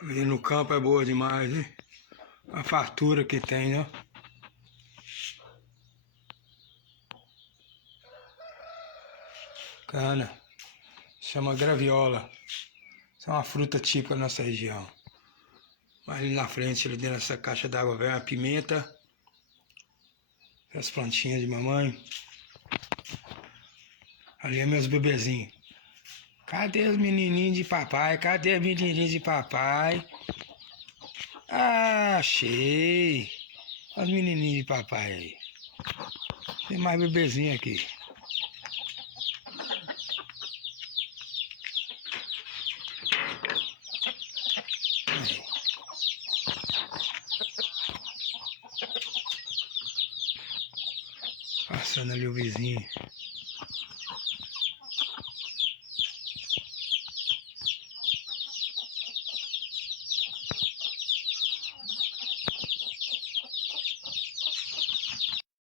A vida no campo é boa demais, hein? A fartura que tem, né? Cana. Chama graviola. Isso é uma fruta típica da nossa região. Mas ali na frente, ali dentro dessa caixa d'água velha, uma pimenta. As plantinhas de mamãe. Ali é meus bebezinhos. Cadê os menininhos de papai? Cadê os menininhos de papai? Ah, achei. Olha os menininhos de papai aí. Tem mais bebezinho aqui. Aí. Passando ali o vizinho.